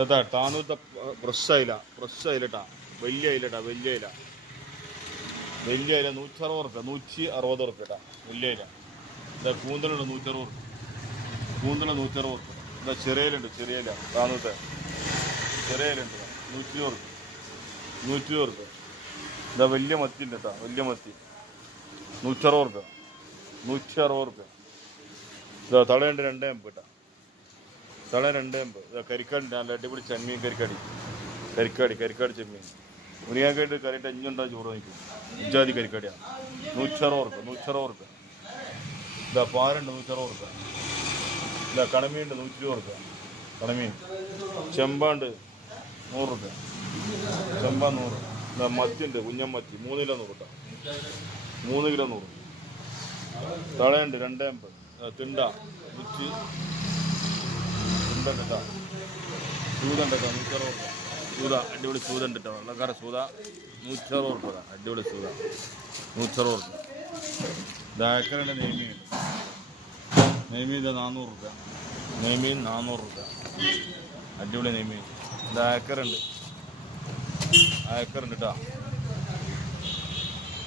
ഇതാ താനൂത്ത ഫ്രഷ് അയില ഫ്രഷ് വലിയ അയിലട്ടാ വലിയ അയില. വലിയ അയില നൂറ്ററുപത് റുപ്യ നൂറ്റി അറുപത് റുപ്യ വലിയ ഇതാ കൂന്തലുണ്ട് നൂറ്ററുപത് റുപ്യ. കൂന്തൽ നൂറ്ററുപത് റുപ്യ. ഇതാ ചെറിയലുണ്ട് ചെറിയല താനൂത്തെ ചെറിയലുണ്ട് നൂറ്റി ഇരുപത് നൂറ്റി ഇരുപത് റുപ്യ. വലിയ മത്തി വലിയ മത്തി. നൂറ്ററുപത് റുപ്യ. നൂറ്റി അറുപത് റുപ്യ. ഇതാ തളയുണ്ട് രണ്ടേ അമ്പ് തള രണ്ടേ അമ്പത് കരിക്കാടി നല്ല അടിപൊളി ചെമ്മീൻ കരിക്കാടി. കരിക്കാടി കരിക്കാടി ചെമ്മീൻ. മുനിയാക്കായിട്ട് കറിയിട്ട് അഞ്ഞുണ്ടാ ചോറ് നിൽക്കും ഇജാതി കരിക്കാടിയാണ് നൂറ്ററുപത് റുപ്യ നൂറ്ററുപത് റുപ്യ ഇതാ പാരുണ്ട് നൂറ്ററുപത് റുപ്യ ഇതാ കണമീനുണ്ട് നൂറ്റി ഇരുപത് റുപ്യ കണമീൻ ചെമ്പാണ്ട് നൂറ് റുപ്യ ചെമ്പ നൂറ്. ഇതാ മത്തിയുണ്ട് കുഞ്ഞൻ മത്തി. മൂന്ന് കിലോ നൂറ് കേട്ടോ. മൂന്ന് കിലോ നൂറ്. തളയുണ്ട് രണ്ടേ അമ്പത് തിണ്ട. ഉച്ചി തിണ്ട കേട്ടോ. നൂറ്ററുപത് രൂപ ചൂത അടിപൊളി ചൂതുണ്ട് കേട്ടോ. വെള്ളക്കാര നൂറ്ററുപത് രൂപ അടിപൊളി ചൂത നൂറ്ററുപത് രൂപ ദാക്കറിന്റെ നെയ്മീൻ. നെയ്മീൻ ഇത് റുപ്യ നെയ്മീൻ നാനൂറ് രൂപ അടിപൊളി നെയ്മീൻ. ദാക്കറുണ്ട് ആക്കറുണ്ട് കേട്ടോ.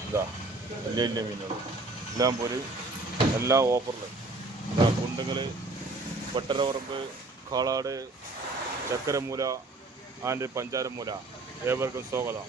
ഇതാ വലിയ വലിയ മീനുകൾ എല്ലാം പോലെ എല്ലാ ഓഫറിലും. ഇതാ കുണ്ടുങ്ങൾ പട്ടരപറമ്പ് കാളാട് ചക്കരമൂല ആൻഡ് പഞ്ചാരമൂല ഏവർക്കും സ്വാഗതം.